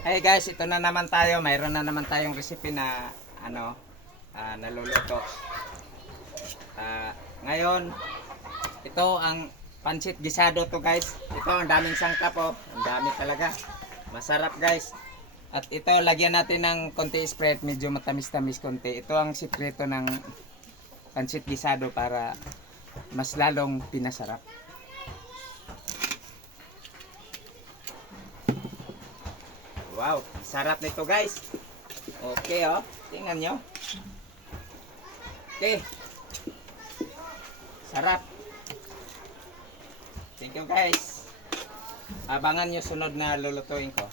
Hey guys, ito na naman tayo. Mayroon na naman tayong recipe na naluluto. Ngayon, ito ang pansit gisado to guys. Ito ang daming sangkap oh. Ang dami talaga. Masarap guys. At ito lagyan natin ng konti spread, medyo matamis-tamis konti. Ito ang sikreto ng pansit gisado para mas lalong pinasarap. Wow, sarap nito guys. Okay oh, tingnan nyo. Okay. Sarap. Thank you guys. Abangan nyo sunod na lulutuin ko.